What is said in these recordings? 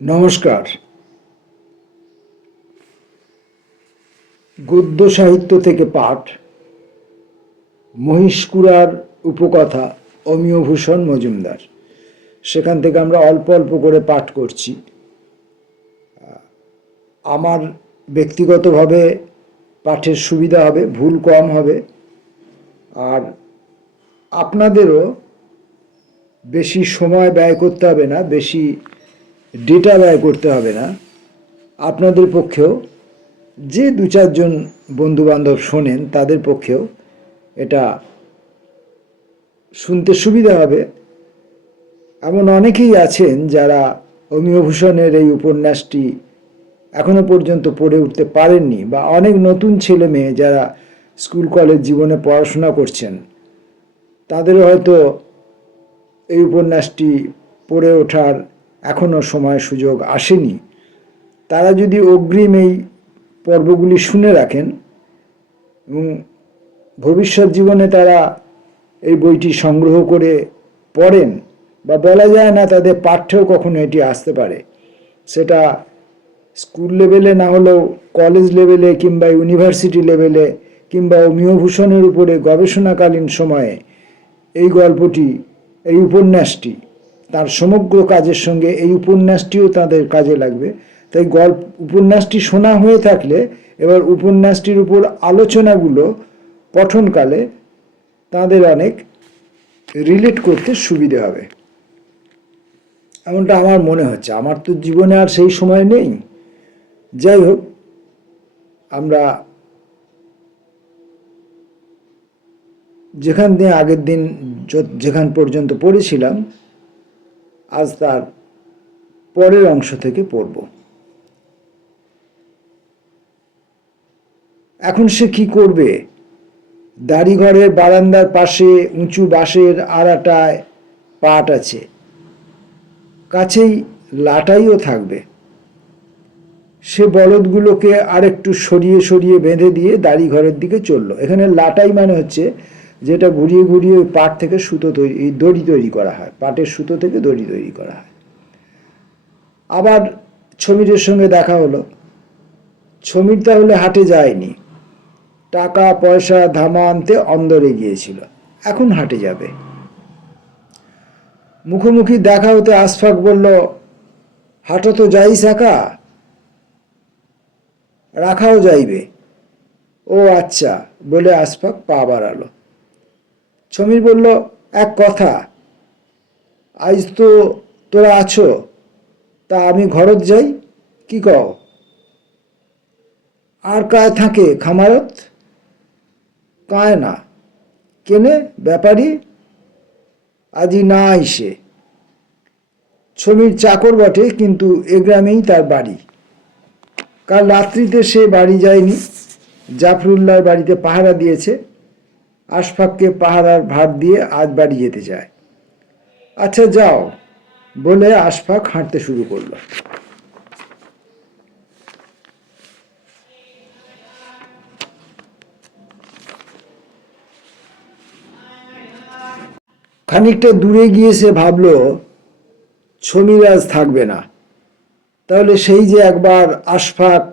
নমস্কার। গদ্য সাহিত্য থেকে পাঠ, মহিষকুড়ার উপকথা অমিয়ভূষণ মজুমদার। সেখান থেকে আমরা অল্প অল্প করে পাঠ করছি। আমার ব্যক্তিগতভাবে পাঠের সুবিধা হবে, ভুল কম হবে, আর আপনাদেরও বেশি সময় ব্যয় করতে হবে না, বেশি ডেটা ব্যয় করতে হবে না। আপনাদের পক্ষেও, যে দু চারজন বন্ধুবান্ধব শোনেন তাদের পক্ষেও এটা শুনতে সুবিধা হবে। এমন অনেকেই আছেন যারা অমিয়ভূষণের এই উপন্যাসটি এখনো পর্যন্ত পড়ে উঠতে পারেননি, বা অনেক নতুন ছেলে মেয়ে যারা স্কুল কলেজ জীবনে পড়াশোনা করছেন, তাদেরও হয়তো এই উপন্যাসটি পড়ে ওঠার এখনো সময় সুযোগ আসেনি। তারা যদি অগ্রিম এই পর্বগুলি শুনে রাখেন এবং ভবিষ্যৎ জীবনে তারা এই বইটি সংগ্রহ করে পড়েন, বা বলা যায় না তাদের পাঠ্যেও কখনো এটি আসতে পারে, সেটা স্কুল লেভেলে না হলেও কলেজ লেভেলে কিংবা ইউনিভার্সিটি লেভেলে কিংবা অমিয়ভূষণের উপরে গবেষণাকালীন সময়ে এই গল্পটি, এই উপন্যাসটি, তার সমগ্র কাজের সঙ্গে এই উপন্যাসটিও তাদের কাজে লাগবে। তাই উপন্যাসটি শোনা হয়ে থাকলে এবার উপন্যাসটির উপর আলোচনাগুলো পঠনকালে তাদের অনেক রিলেট করতে সুবিধে হবে, এমনটা আমার মনে হচ্ছে। আমার তো জীবনে আর সেই সময় নেই। যাই হোক, আমরা যেখান দিয়ে আগের দিন যেখান পর্যন্ত পড়েছিলাম, আজ তার পরের অংশ থেকে পড়ব। এখন সে কি করবে? দাড়িঘরের বারান্দার পাশে উঁচু বাঁশের আড়াটায় পাট আছে, কাছেই লাটাইও থাকবে। সে বলদগুলোকে আরেকটু সরিয়ে সরিয়ে বেঁধে দিয়ে দাড়িঘরের দিকে চলল। এখানে লাটাই মানে হচ্ছে যেটা ঘুরিয়ে ঘুরিয়ে ওই পাট থেকে সুতো তৈরি, দড়ি তৈরি করা হয়, পাটের সুতো থেকে দড়ি তৈরি করা হয়। আবার ছমিরের সঙ্গে দেখা হলো। ছমির তাহলে হাটে যায়নি, টাকা পয়সা ধামা আনতে অন্দরে গিয়েছিল, এখন হাটে যাবে। মুখোমুখি দেখা হতে আশফাক বলল, হাটও তো যাইস একা, রাখাও যাইবে। ও আচ্ছা বলে আশফাক পা বাড়ালো। ছমির বলল, এক কথা, আজ তো তোরা আছো, তা আমি ঘরত যাই, কি কও? আর কায় থাকে খামারত? কায় না, কেনে ব্যাপারী আজি না আইসে। ছমির চাকর বটে, কিন্তু এ গ্রামেই তার বাড়ি। কাল রাত্রিতে সে বাড়ি যায়নি, জাফরুল্লাহর বাড়িতে পাহারা দিয়েছে। আশফাককে পাহারার ভার দিয়ে আজ বাড়ি যেতে চায়। আচ্ছা যাও বলে আশফাক হাঁটতে শুরু করলো। খানিকটা দূরে গিয়ে সে ভাবল, ছমির আজ থাকবে না। তাহলে সেই যে একবার আশফাক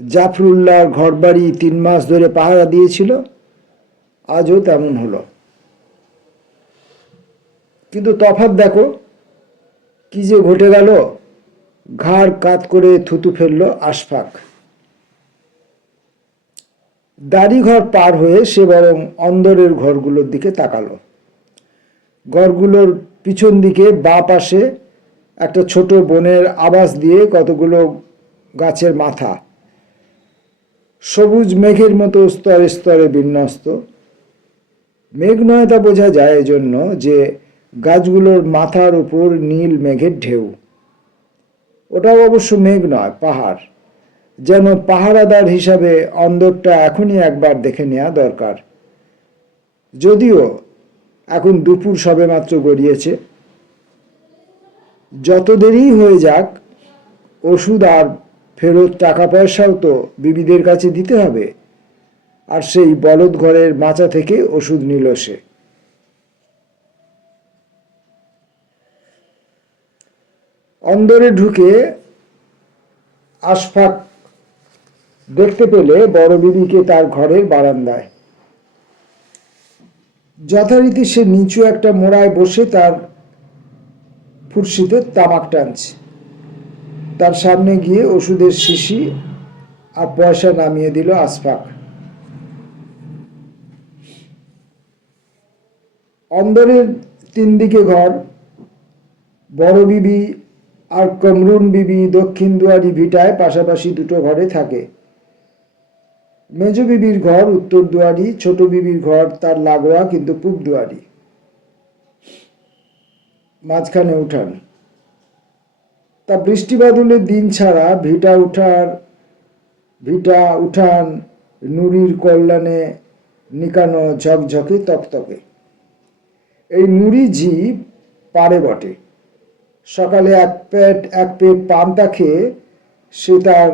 জাফরুল্লাহর ঘরবাড়ি 3 মাস ধরে পাহারা দিয়েছিল, আজও তেমন হলো। কিন্তু তফাৎ দেখো, কি যে ঘটে গেল। ঘাড় কাত করে থুতু ফেলল আশফাক। দাড়িঘর পার হয়ে সে বরং অন্দরের ঘরগুলোর দিকে তাকালো। ঘরগুলোর পিছন দিকে বাঁ পাশে একটা ছোট বনের আবাস দিয়ে কতগুলো গাছের মাথা, সবুজ মেঘের মতো স্তরে স্তরে বিন্যস্ত। মেঘ নয় তা বোঝা যায় এজন্য যে গাছগুলোর মাথার উপর নীল মেঘের ঢেউ। ওটাও অবশ্য মেঘ নয়, পাহাড়। যেন পাহারাদার হিসাবে অন্দরটা এখনই একবার দেখে নেওয়া দরকার। যদিও এখন দুপুর সবেমাত্র গড়িয়েছে। যত দেরি হয়ে যাক, ওষুধ আর ফেরত টাকা পয়সাও তো বিবিদের কাছে দিতে হবে। আর সেই বলদ ঘরের মাচা থেকে ওষুধ নিল সে। অন্দরে ঢুকে আশফাক দেখতে পেলে বড় বিবিকে তার ঘরের বারান্দায়। যথারীতি সে নিচু একটা মোড়ায় বসে তার ফুটসিতে তামাক টানছে। তার সামনে গিয়ে ওষুধের শিশি আর পয়সা নামিয়ে দিল আশফাক। অন্দরের 3 দিকে ঘর। বড় বিবি আর কমরুন বিবি দক্ষিণ দুয়ারি ভিটায় পাশাপাশি দুটো ঘরে থাকে। মেজ বিবির ঘর উত্তর দুয়ারি, ছোট বিবির ঘর তার লাগোয়া কিন্তু পূব দুয়ারি, মাঝখানে উঠান। তা বৃষ্টি বাদলের দিন ছাড়া ভিটা উঠান নুড়ির কল্যাণে নিকানো ঝকঝকে তকতকে। এই নুড়ি ঝি পারে বটে। সকালে এক পেট পান্তা খেয়ে সে তার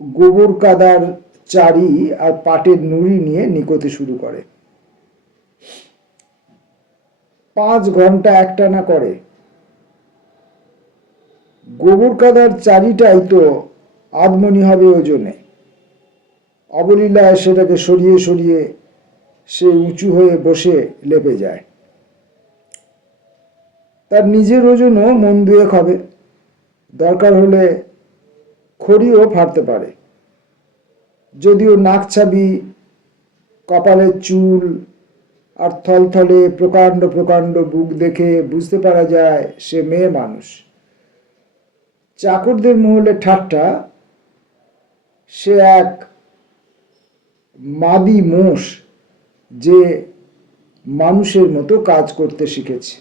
গোবর কাদার চারি আর পাটের নুড়ি নিয়ে নিকোতে শুরু করে। 5 ঘন্টা একটানা করে। গোবর কাদার চারিটাই তো আধমনি হবে ওজনে। অবলীলায় সেটাকে সরিয়ে সরিয়ে সে উঁচু হয়ে বসে লেপে যায়। তার নিজের ওজনও মন 2 হবে। দরকার হলে খড়িও ফাটতে পারে। যদিও নাকছাবি, কপালের চুল আর থলথলে প্রকাণ্ড প্রকাণ্ড বুক দেখে বুঝতে পারা যায় সে মেয়ে মানুষ। চাকরদের মহলে ঠাট্টা, সে এক মাদি মোষ যে মানুষের মতো কাজ করতে শিখেছে।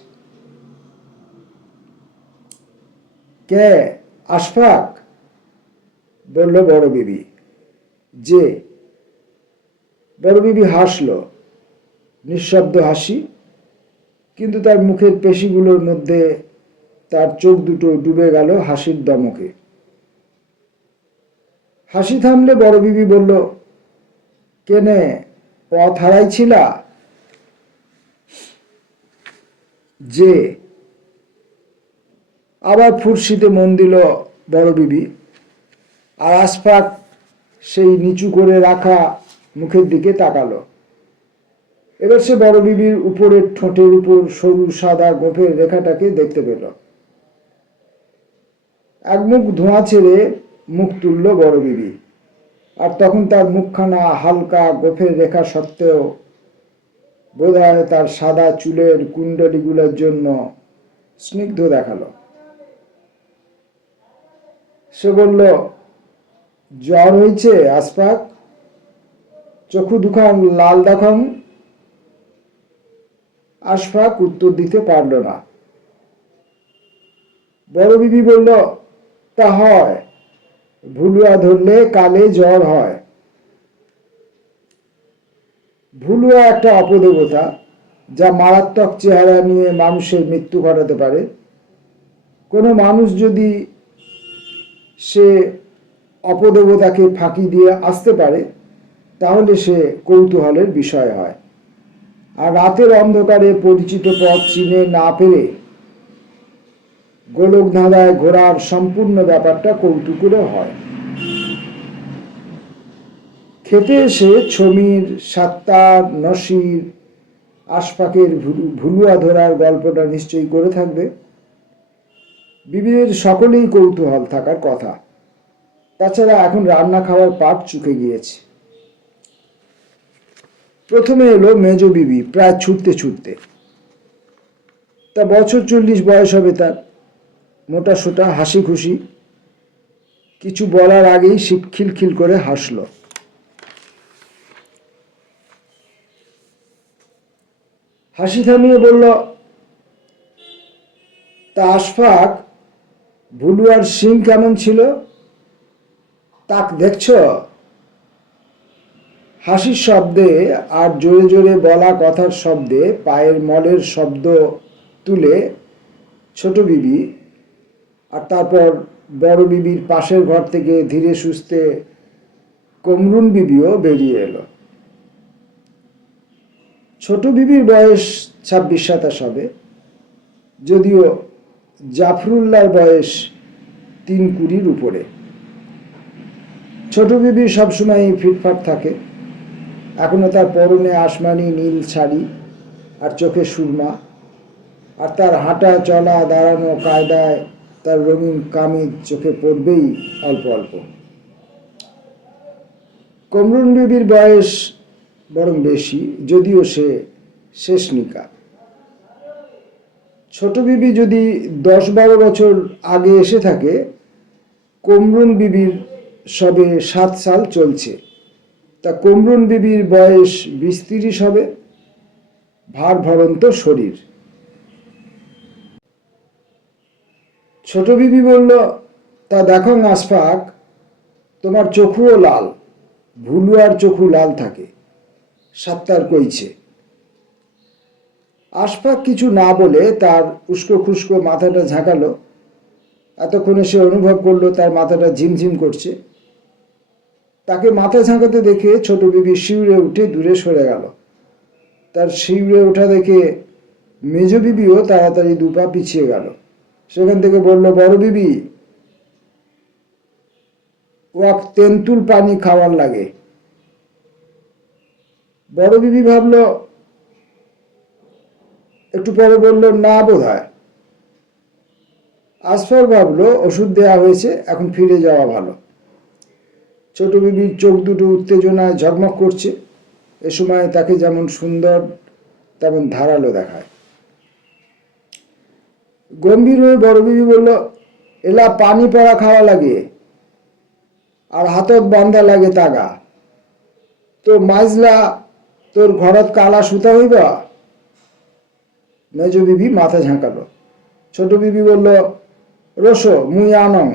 কে আশফাক? বলল বড় বিবি। যে। বড় বিবি হাসল, নিঃশব্দ হাসি, কিন্তু তার মুখের পেশিগুলোর মধ্যে তার চোখ দুটো ডুবে গেল হাসির দমকে। হাসি থামলে বড় বিবি বলল, কেনে পথ হারাইছিলা? যে। আবার ফুরসিতে মন দিল বড় বিবি, আর আশফাক সেই নিচু করে রাখা মুখের দিকে তাকালো। এবার সে বড় বিবির উপরের ঠোঁটের উপর সরু সাদা গোফের রেখাটাকে দেখতে পেল। এক মুখ ধোঁয়া ছেড়ে মুখ তুলল বড় বিবি, আর তখন তার মুখখানা হালকা গোফের রেখা সত্ত্বেও বোধহয় তার সাদা চুলের কুণ্ডলীগুলোর জন্য স্নিগ্ধ দেখালো। সে বলল, জ্বর হয়েছে আশফাক? চক্ষু দুখান লাল দেখান। আশফাক উত্তর দিতে পারল না। বড় বিবি বলল, তা হয়, ভুলুয়া ধরলে কালে জ্বর হয়। ভুলুয়া একটা অপদেবতা, যা মারাত্মক চেহারা নিয়ে মানুষের মৃত্যু ঘটাতে পারে। কোনো মানুষ যদি সে অপদেবতাকে ফাঁকি দিয়ে আসতে পারে, তাহলে সে কৌতূহলের বিষয় হয়। আর রাতের অন্ধকারে পরিচিত পথ চিনে না পেরে গোলক ধাঁধায় ঘোরার সম্পূর্ণ ব্যাপারটা কৌতুকেরও হয়। খেতে এসে ছমির, সাত্তার, নসির আশফাকের ভুলুয়া ধরার গল্পটা নিশ্চয়ই করে থাকবে। বিবিদের সকলেই কৌতূহল থাকার কথা। তাছাড়া এখন রান্না খাওয়ার পাট চুকে গিয়েছে। প্রথমে এলো মেজ বিবি, প্রায় ছুটতে ছুটতে। তা বছর 40 বয়স হবে তার। মোটা সোটা, হাসি খুশি। কিছু বলার আগেই সে খিলখিল করে হাসল। হাসি থামিয়ে বলল, তা আশফাক, ভুলুয়ার সিং কেমন ছিল? তাক দেখছ? হাসির শব্দে আর জোরে জোরে বলা কথার শব্দে পায়ের মলের শব্দ তুলে ছোট বিবি আর তারপর বড় বিবির পাশের ঘর থেকে ধীরে সুস্থে কমরুন বিবিও বেরিয়ে এলো। ছোট বিবির বয়স 26-27 হবে, যদিও জাফরুল্লাহর বয়স 3-20 উপরে। ছোট বিবি সবসময় ফিটফাট থাকে, এখনো তার পরনে আসমানি নীল শাড়ি আর চোখে সুরমা, আর তার হাঁটা চলা দাঁড়ানো কায়দায় তার রঙিন কামিজ চোখে পড়বেই অল্প অল্প। কমরুন বিবির বয়স বরং বেশি, যদিও সে শেষনিকা। ছোট বিবি যদি 10-12 বছর আগে এসে থাকে, কমরুন বিবির সবে 7 সাল চলছে। তা কমরুন বিবির বয়স 20-30 হবে, ভার ভরন্ত শরীর। ছোট বিবি বলল, তা দেখো আশফাক, তোমার চোখুও লাল, ভুলুয়ার চোখু লাল থাকে, সাত্তার কইছে। আশফাক কিছু না বলে তার উস্কো খুস্কো মাথাটা ঝাঁকালো। এতক্ষণে সে অনুভব করলো তার মাথাটা ঝিমঝিম করছে। তাকে মাথা ঝাঁকাতে দেখে ছোট বিবি শিউরে উঠে দূরে সরে গেল। তার শিউরে ওঠা দেখে মেজ বিবিও তাড়াতাড়ি 2 পা পিছিয়ে গেল। সেখান থেকে বলল, বড় বিবি, ওয়াক তেন্তুল পানি খাওয়ার লাগে। বড় বিবি ভাবল, একটু পরে বলল, না বোধ হয়। আশফাক ভাবলো ওষুধ দেয়া হয়েছে, এখন ফিরে যাওয়া ভালো। ছোট বিবির চোখ দুটো উত্তেজনায় ঝকমক করছে। এ সময় তাকে যেমন সুন্দর তেমন ধারালো দেখায়। গম্ভীর হয়ে বড় বিবি বলল, এলা পানি পড়া খাওয়া লাগে আর হাতত বান্ধা লাগে তাগা। তো মাইজলা তোর ঘরত কালা সুতা হইবা? মেজ বিবি মাথা ঝাঁকালো। ছোট বিবি বলল, রসো মুই আনং।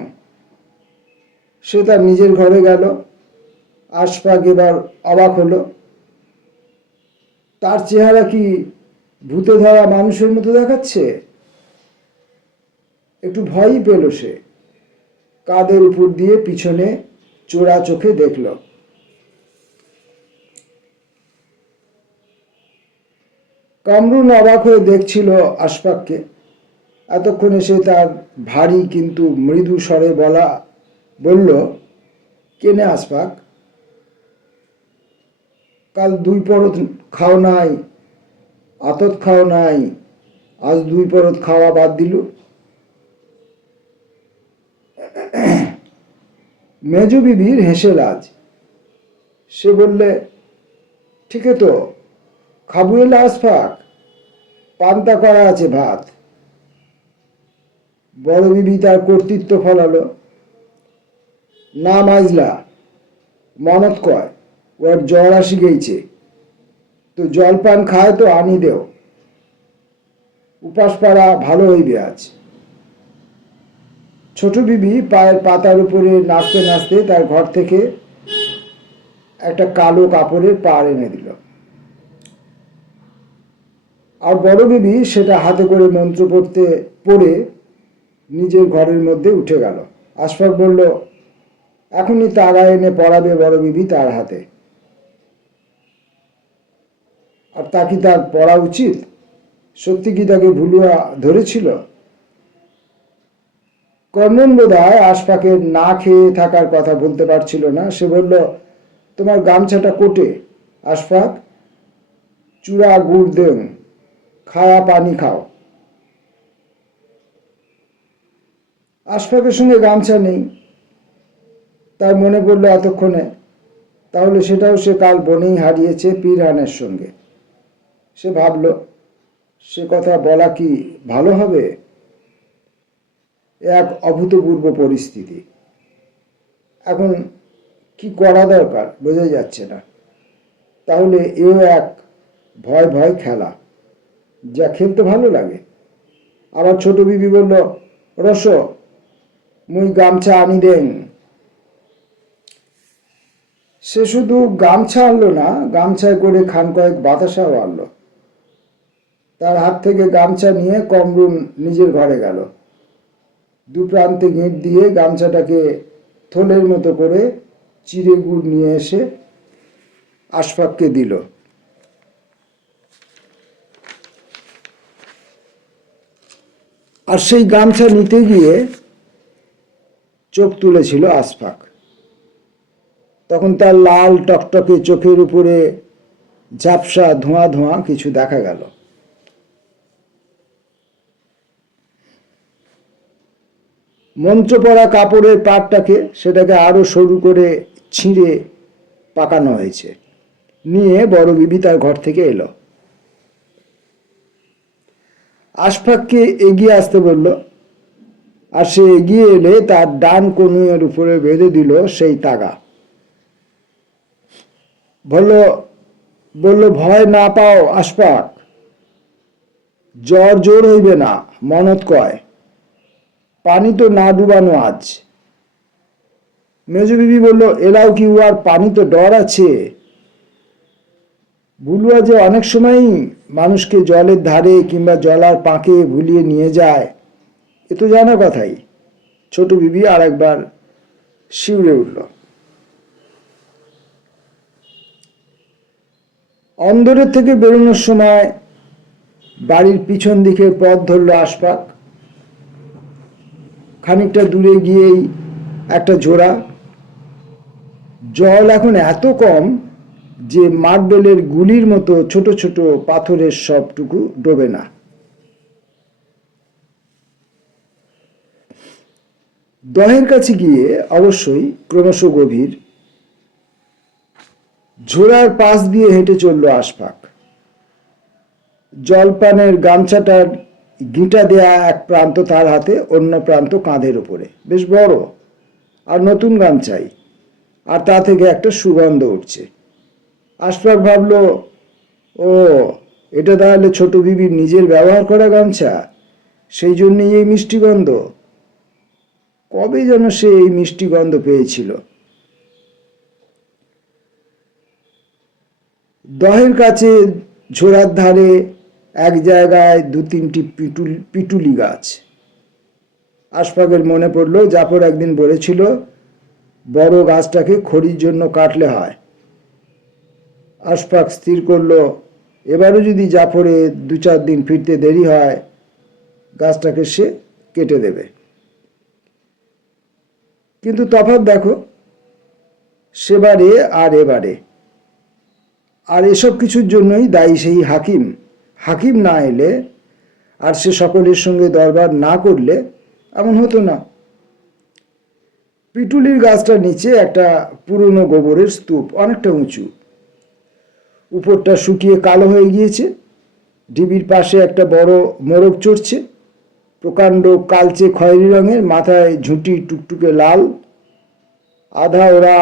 সে তার নিজের ঘরে গেল। আশফাক এবার অবাক হলো। তার চেহারা কি ভূতে ধরা মানুষের মতো দেখাচ্ছে? একটু ভয়ই পেল সে। কাঁধের উপর দিয়ে পিছনে চোরা চোখে দেখল। কামরুন অবাক হয়ে দেখছিল আশফাককে। এতক্ষণে সে তার ভারী কিন্তু মৃদু স্বরে বলল, কেনে আশফাক, কাল 2 পরত খাও নাই, আতত খাও নাই, আজ 2 পরত খাওয়া বাদ দিল। মেজ বিবির হেসে লাজ। সে বললে, ঠিক তো, খাবু এলা আশফাক, পান্তা করা আছে ভাত। বড় বিবি তার কর্তৃত্ব ফলালো। না মাইজলা, মনত কয় ওর জ্বর আসি গেইছে, তো জলপান খায় তো আনি দেও, উপাস পাড়া ভালো হইবে আজ। ছোট বিবি পায়ের পাতার উপরে নাচতে নাচতে তার ঘর থেকে একটা কালো কাপড়ের পাড় এনে দিল। আর বড় বিবি সেটা হাতে করে মন্ত্র পড়ে নিজের ঘরের মধ্যে উঠে গেল। আশফাক বলল, এখনই তাগা এনে পড়াবে বড় বিবি তার হাতে। আর তা কি তার পড়া উচিত? সত্যি কি তাকে ভুলুয়া ধরেছিল? কর্ণন বোধহয় আশফাকের না খেয়ে থাকার কথা বলতে পারছিল না। সে বলল, তোমার গামছাটা কোটে আশফাক, চূড়া গুড় দেন, খায়া পানি খাও। আশফাকের সঙ্গে গামছা নেই। তার মনে পড়ল এতক্ষণে, তাহলে সেটাও সে কাল বনেই হারিয়েছে পিরহানের সঙ্গে। সে ভাবল, সে কথা বলা কি ভালো হবে? এক অভূতপূর্ব পরিস্থিতি। এখন কি করা দরকার বোঝা যাচ্ছে না। তাহলে এও এক ভয় ভয় খেলা, যা খেলতে ভালো লাগে। আবার ছোট বিবি বলল, রস মুই গামছা আনি দেন। সে শুধু গামছা আনলো না, গামছায় করে খান কয়েক বাতাসাও আনলো। তার হাত থেকে গামছা নিয়ে কমরুন নিজের ঘরে গেল। 2 প্রান্তে গিঁট দিয়ে গামছাটাকে থলের মতো করে চিড়ে গুড় নিয়ে এসে আশফাককে দিল। আর সেই গামছা নিতে গিয়ে চোখ তুলেছিল আশফাক। তখন তার লাল টকটকে চোখের উপরে ঝাপসা ধোঁয়া ধোঁয়া কিছু দেখা গেল। মঞ্চ পরা কাপড়ের পাটটাকে সেটাকে আরো সরু করে ছিঁড়ে পাকানো হয়েছে। নিয়ে বড় বিবি তার ঘর থেকে এলো। আশফাককে এগিয়ে আসতে বলল, আর সে এগিয়ে এলে তার ডান কনুইয়ের উপরে বেঁধে দিল সেই তাগা। বলল, ভয় না পাও আশফাক, জ্বর জোর হইবে না, মনত কয়, পানি তো না ডুবানো আজ। মেজ বিবি বলল, এলাও কি উয়ার পানি তো ডর আছে। বুলুয়া যে অনেক সময়ই মানুষকে জলের ধারে কিংবা জলার পাঁকে ভুলিয়ে নিয়ে যায়, এ তো জানা কথাই। ছোট বিবি আর একবার শিউরে উঠল। অন্দরের থেকে বেরোনোর সময় বাড়ির পিছন দিকে পথ ধরল আশফাক। খানিকটা দূরে গিয়েই একটা জোড়া। জল এখন এত কম যে মার্বেলের গুলির মতো ছোট ছোট পাথরের সবটুকু ডোবে না। দহের কাছে গিয়ে অবশ্যই ক্রমশ গভীর। ঝোড়ার পাশ দিয়ে হেঁটে চলল আশফাক। জলপানের গামছাটার গিঁটা দেয়া এক প্রান্ত তার হাতে, অন্য প্রান্ত কাঁধের উপরে, বেশ বড় আর নতুন গামছাই, আর তা থেকে একটা সুগন্ধ উঠছে। আশফাক ভাবল, ও এটা তাহলে ছোট বিবির নিজের ব্যবহার করা গামছা, সেই জন্যই এই মিষ্টি গন্ধ। কবে যেন সে এই মিষ্টি গন্ধ পেয়েছিল। দহের কাছে ঝোড়ার ধারে এক জায়গায় দু তিনটি পিটুলি গাছ। আশফাকের মনে পড়ল জাফর একদিন বলেছিল, বড় গাছটাকে খড়ির জন্য কাটলে হয়। আশফাক স্থির করল, এবারও যদি জাফরে 2-4 দিন ফিরতে দেরি হয়, গাছটাকে সে কেটে দেবে। কিন্তু তফাৎ দেখো, সেবারে আর এবারে। আর এসব কিছুর জন্যই দায়ী সেই হাকিম। হাকিম না এলে আর সে সকলের সঙ্গে দরবার না করলে এমন হতো না। পিটুলির গাছটার নিচে একটা পুরনো গোবরের স্তূপ, অনেকটা উঁচু। উপরটা শুকিয়ে কালো হয়ে গিয়েছে। ঢিবির পাশে একটা বড় মোরগ চড়ছে, প্রকাণ্ড কালচে খয়েরি রঙের, মাথায় ঝুঁটি টুকটুকে লাল। আধা ওরা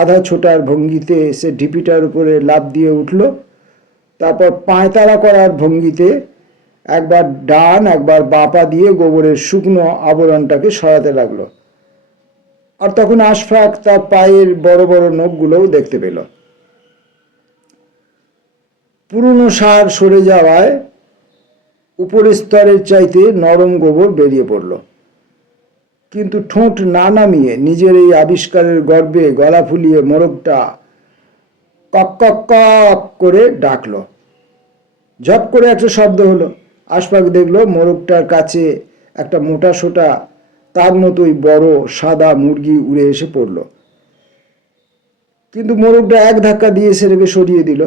আধা ছোটার ভঙ্গিতে সে ঢিপিটার উপরে লাফ দিয়ে উঠল। তারপর পায়তারা করার ভঙ্গিতে একবার ডান একবার বাঁ পা দিয়ে গোবরের শুকনো আবরণটাকে সরাতে লাগলো। আর তখন আশফাক তার পায়ের বড় বড় নখগুলোও দেখতে পেল। পুরনো সার সরে যাওয়ায় উপরের স্তরের চাইতে নরম গোবর বেরিয়ে পড়ল। কিন্তু ঠোঁট না নামিয়ে নিজের এই আবিষ্কারের গর্বে গলা ফুলিয়ে মোরগটা কক কক কক করে ডাকল। ঝপ করে একটা শব্দ হলো। আশফাক দেখল মোরগটার কাছে একটা মোটা সোটা তার মতোই বড় সাদা মুরগি উড়ে এসে পড়ল। কিন্তু মোরগটা এক ধাক্কা দিয়ে সেটাকে সরিয়ে দিল।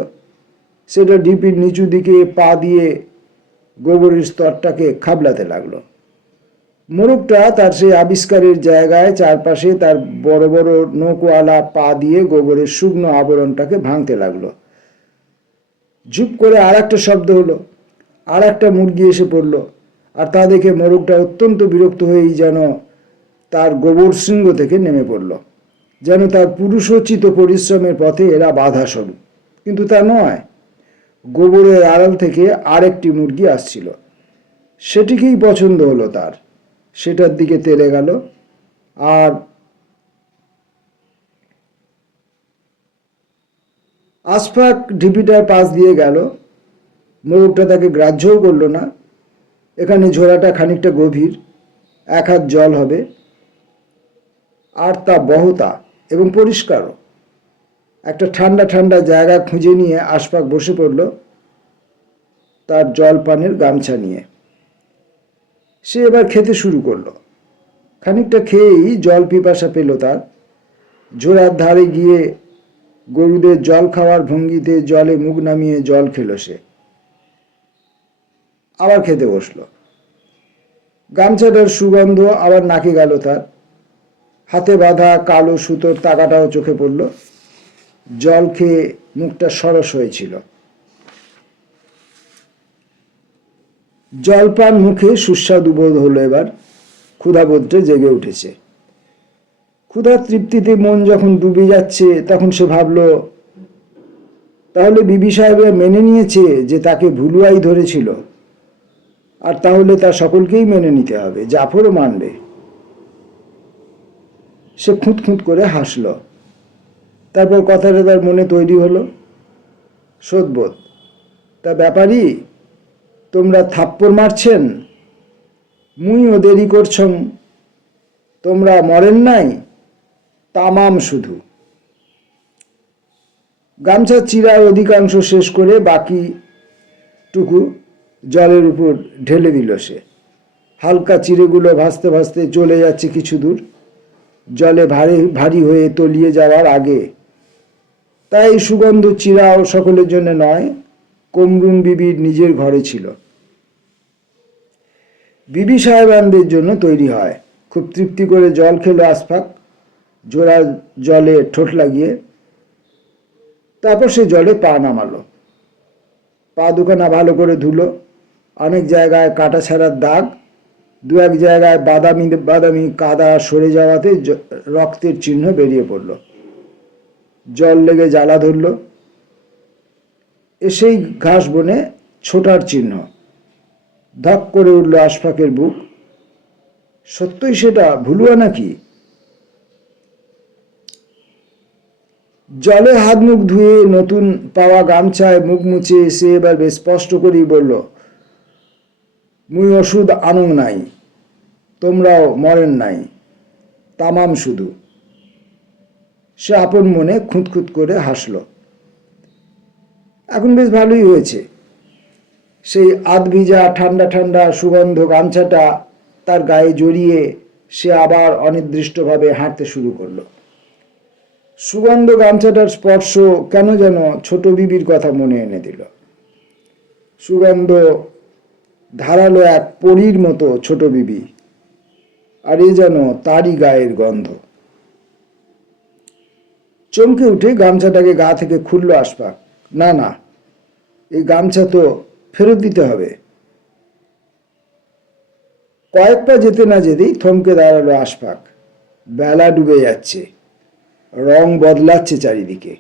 সেটা ঢিপির নিচু দিকে পা দিয়ে গোবরের স্তরটাকে খাবলাতে লাগলো। মোরগটা তার সেই আবিষ্কারের জায়গায় চারপাশে তার বড় বড় নখওয়ালা পা দিয়ে গোবরের শুকনো আবরণটাকে ভাঙতে লাগলো। ঝুপ করে আর একটা শব্দ হলো। আর একটা মুরগি এসে পড়ল। আর তা দেখে মোরগটা অত্যন্ত বিরক্ত হয়েই যেন তার গোবর শৃঙ্গ থেকে নেমে পড়ল, যেন তার পুরুষোচিত পরিশ্রমের পথে এরা বাধা স্বরূপ। কিন্তু তা নয়, গোবরের আড়াল থেকে আরেকটি মুরগি আসছিল। সেটিকেই পছন্দ হলো তার, সেটার দিকে তেড়ে গেল। আর আশফাক ঢিপিটার পাশ দিয়ে গেল। মোরগটা তাকে গ্রাহ্যও করল না। এখানে ঝোড়াটা খানিকটা গভীর, 1 হাত জল হবে, আর তা বহতা এবং পরিষ্কারও। একটা ঠান্ডা ঠান্ডা জায়গা খুঁজে নিয়ে আশফাক বসে পড়ল তার জলপানের গামছা নিয়ে। সে এবার খেতে শুরু করলো। খানিকটা খেয়েই জল পিপাসা পেল তার। ঝোড়ার ধারে গিয়ে গরুদের জল খাওয়ার ভঙ্গিতে জলে মুখ নামিয়ে জল খেলো সে। আবার খেতে বসলো। গামছাটার সুগন্ধ আবার নাকে গেল তার। হাতে বাঁধা কালো সুতোর তাকাটাও চোখে পড়ল। জল খেয়ে মুখটা সরস হয়েছিল। জলপান মুখে সুস্বাদু বোধ হলো এবার। ক্ষুধাবোধটা জেগে উঠেছে। ক্ষুধার তৃপ্তিতে মন যখন ডুবে যাচ্ছে তখন সে ভাবল, তাহলে বিবি সাহেবরা মেনে নিয়েছে যে তাকে ভুলুয়াই ধরেছিল, আর তাহলে তা সকলকেই মেনে নিতে হবে, জাফরও মানবে। সে খুঁত খুঁত করে হাসল। তারপর কথাটা তার মনে তৈরি হলো, সদবোধ, তা ব্যাপারই তোমরা থাপ্পড় মারছেন, মুই ও দেরি করছং, তোমরা মরেন নাই, তামাম শুধু। গামছা চিরার অধিকাংশ শেষ করে বাকিটুকু জলের উপর ঢেলে দিল সে। হালকা চিড়েগুলো ভাসতে ভাসতে চলে যাচ্ছে কিছু দূর, জলে ভারী হয়ে তলিয়ে যাওয়ার আগে। তাই সুগন্ধ চিরাও সকলের জন্য নয়, কমরুন বিবির নিজের ঘরে ছিল। বিবি সাহেবানদের জন্য তৈরি হয়। খুব তৃপ্তি করে জল খেলো আশফাক, জোড়া জলে ঠোঁট লাগিয়ে। তারপর সে জলে পা নামালো। পা দুখানা ভালো করে ধুলো। অনেক জায়গায় কাটা ছাড়ার দাগ, দু এক জায়গায় বাদামি বাদামি কাদা সরে যাওয়াতে রক্তের চিহ্ন বেরিয়ে পড়ল। জল লেগে জ্বালা ধরল। এসেই ঘাস বনে ছোটার চিহ্ন। ধক করে উঠল আশফাকের বুক। সত্যই সেটা ভুলুয়া নাকি? জলে হাত মুখ ধুয়ে নতুন পাওয়া গামছায় মুখ মুছে সে এবার বেশ স্পষ্ট করেই বলল, মুই ওষুধ আনং নাই, তোমরাও মরেন নাই, তামাম শুধু। সে আপন মনে খুঁতখুত করে হাসল। এখন বেশ ভালোই হয়েছে। সেই আধভিজা ঠান্ডা ঠান্ডা সুগন্ধ গামছাটা তার গায়ে জড়িয়ে সে আবার অনির্দিষ্টভাবে হাঁটতে শুরু করলো। সুগন্ধ গামছাটার স্পর্শ কেন যেন ছোট বিবির কথা মনে এনে দিল। সুগন্ধ ধারালো এক পরীর মতো ছোট বিবি, আর এ যেন তারই গায়ের গন্ধ। চমকে উঠে গামছাটাকে গা থেকে খুলল আশফাক। না না, এই গামছা তো ফেরত দিতে হবে। কয়েক পা যেতে না যেতেই থমকে দাঁড়ালো আশফাক। বেলা ডুবে যাচ্ছে, রং বদলাচ্ছে চারিদিকে।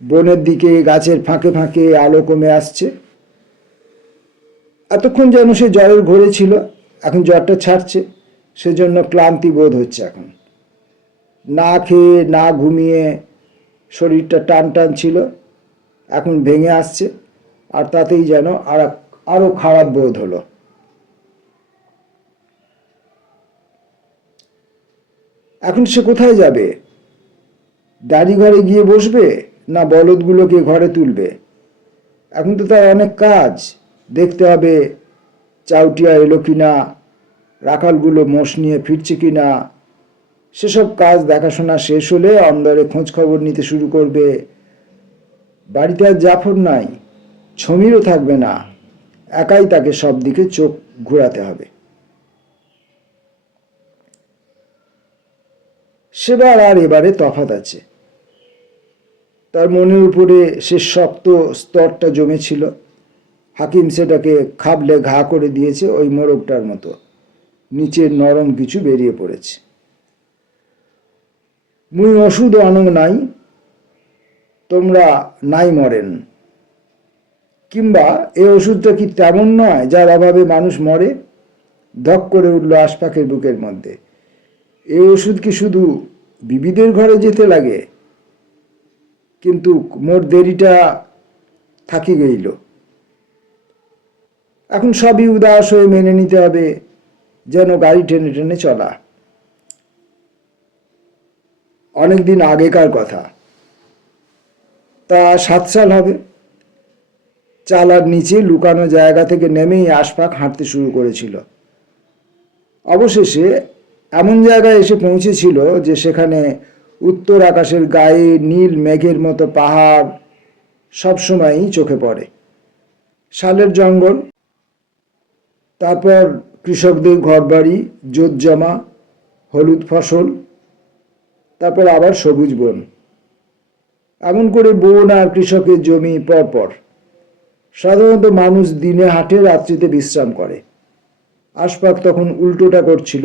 বনের দিকে গাছের ফাঁকে ফাঁকে আলো কমে আসছে। এতক্ষণ যেন সে জ্বরের ঘোরে ছিল, এখন জ্বরটা ছাড়ছে, সেজন্য ক্লান্তি বোধ হচ্ছে এখন। না খেয়ে না ঘুমিয়ে শরীরটা টান টান ছিল, এখন ভেঙে আসছে, আর তাতেই যেন আরো খারাপ বোধ হলো। এখন সে কোথায় যাবে? দাড়ি ঘরে গিয়ে বসবে, না বলদগুলোকে ঘরে তুলবে? এখন তো তার অনেক কাজ। দেখতে হবে চাউটিয়া এলো কিনা, রাখালগুলো মোষ নিয়ে ফিরছে কিনা। সেসব কাজ দেখাশোনা শেষ হলে অন্দরে খোঁজ খবর নিতে শুরু করবে। বাড়িতে আর জাফর নাই, ছমিরও থাকবে না, একাই তাকে সব দিকে চোখ ঘোরাতে হবে। সেবার আর এবারে তফাৎ আছে। তার মনের উপরে সে শক্ত স্তরটা জমেছিল। হাকিম সেটাকে খাবলে ঘা করে দিয়েছে, ওই মোরগটার মতো নিচের নরম কিছু বেরিয়ে পড়েছে। মুই ওষুধ আনং নাই, তোমরা নাই মরেন। কিংবা এ ওষুধটা কি তেমন নয় যার অভাবে মানুষ মরে? ধক করে উঠল আশফাকের বুকের মধ্যে। এ ওষুধ কি শুধু বিবিদের ঘরে যেতে লাগে? কিন্তু মোর দেরিটা থাকি গইল। এখন সবই উদাস হয়ে মেনে নিতে হবে, যেন গাড়ি টেনে টেনে চলা। অনেকদিন আগেকার কথা, তা 7 সাল হবে। চালার নিচে লুকানো জায়গা থেকে নেমেই আশফাক হাঁটতে শুরু করেছিল। অবশেষে এমন জায়গায় এসে পৌঁছেছিল যে সেখানে উত্তর আকাশের গায়ে নীল মেঘের মতো পাহাড় সবসময়ই চোখে পড়ে। শালের জঙ্গল, তারপর কৃষকদের ঘরবাড়ি, জোতজমা, হলুদ ফসল, তারপর আবার সবুজ বন। এমন করে বন আর কৃষকের জমি পরপর। সাধারণত মানুষ দিনে হাঁটে, রাত্রিতে বিশ্রাম করে। আশপাক তখন উল্টোটা করছিল।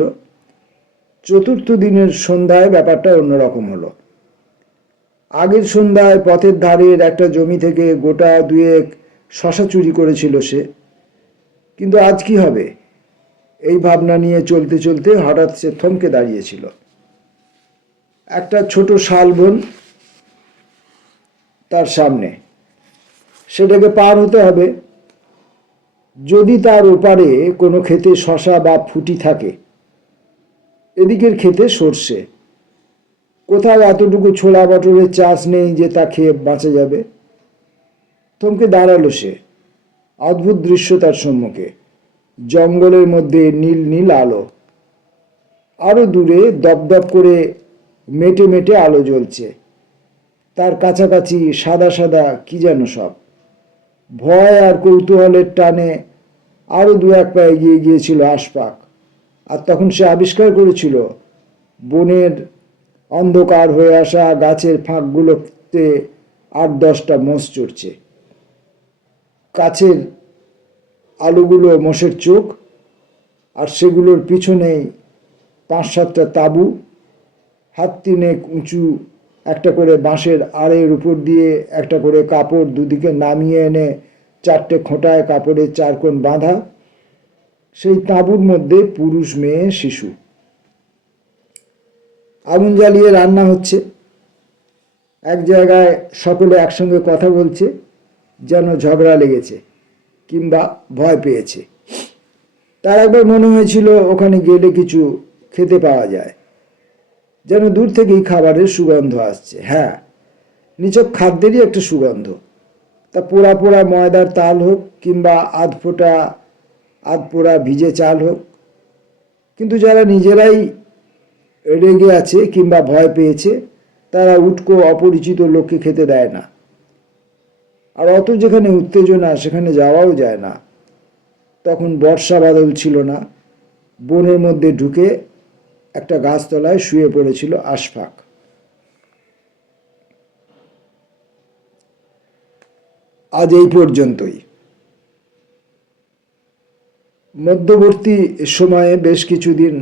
চতুর্থ দিনের সন্ধ্যায় ব্যাপারটা অন্যরকম হলো। আগের সন্ধ্যায় পথের ধারের একটা জমি থেকে গোটা দুয়েক শশা চুরি করেছিল সে। কিন্তু আজ কি হবে, এই ভাবনা নিয়ে চলতে চলতে হঠাৎ সে থমকে দাঁড়িয়েছিল। একটা ছোট শালবন তার সামনে, সেটাকে পার হতে হবে। যদি তার ওপারে কোনো ক্ষেতে শশা বা ফুটি থাকে, এদিকের ক্ষেতে সর্ষে, কোথাও এতটুকু ছোলা বটরের চাষ নেই যে তা খেয়ে বাঁচা যাবে। থমকে দাঁড়ালো সে। অদ্ভুত দৃশ্য তার সম্মুখে। জঙ্গলের মধ্যে নীল নীল আলো, আরো দূরে দপদপ করে মেটে মেটে আলো জ্বলছে। তার কাছাকাছি সাদা সাদা কি যেন সব। ভয় আর কৌতূহলের টানে আরো দু এক পা এগিয়ে গিয়েছিল আশপাক। আর তখন সে আবিষ্কার করেছিল বনের অন্ধকার হয়ে আসা গাছের ফাঁকগুলোতে 8-10টা মোষ চড়ছে। কাছের আলোগুলো মোষের চোখ, আর সেগুলোর পিছনেই 5-7টা তাঁবু, হাত তিনেক উঁচু একটা করে বাঁশের আড়ের উপর দিয়ে একটা করে কাপড় দুদিকে নামিয়ে এনে 4টে খোঁটায় কাপড়ের 4 কোণ বাঁধা। সেই তাঁবুর মধ্যে পুরুষ, মেয়ে, শিশু। আগুন জ্বালিয়ে রান্না হচ্ছে। এক জায়গায় সকলে একসঙ্গে কথা বলছে, যেন ঝগড়া লেগেছে কিংবা ভয় পেয়েছে। তার একবার মনে হয়েছিল ওখানে গেলে কিছু খেতে পাওয়া যায়, যেন দূর থেকেই খাবারের সুগন্ধ আসছে। হ্যাঁ, নিছক খাদ্যেরই একটা সুগন্ধ। তা পোড়া পোড়া ময়দার তাল হোক কিংবা আধপোড়া ভিজে চাল হোক। কিন্তু যারা নিজেরাই রেগে আছে কিংবা ভয় পেয়েছে, তারা উটকো অপরিচিত লোককে খেতে দেয় না। আর অত যেখানে উত্তেজনা, সেখানে যাওয়াও যায় না। তখন বর্ষা বাদল ছিল না। বনের মধ্যে ঢুকে একটা গাছতলায় শুয়ে পড়েছিল আশফাক। আজ এই পর্যন্তই। মধ্যবর্তী সময়ে বেশ কিছুদিন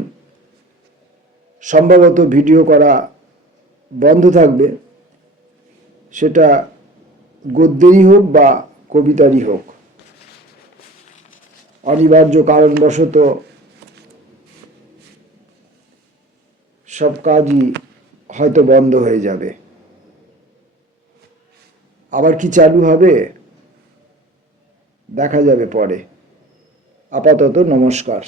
সম্ভবত ভিডিও করা বন্ধ থাকবে, সেটা গদ্যেরই হোক বা কবিতারই হোক। অনিবার্য কারণবশত সব কাজই হয়তো বন্ধ হয়ে যাবে। আবার কি চালু হবে দেখা যাবে পরে। আপাতত নমস্কার।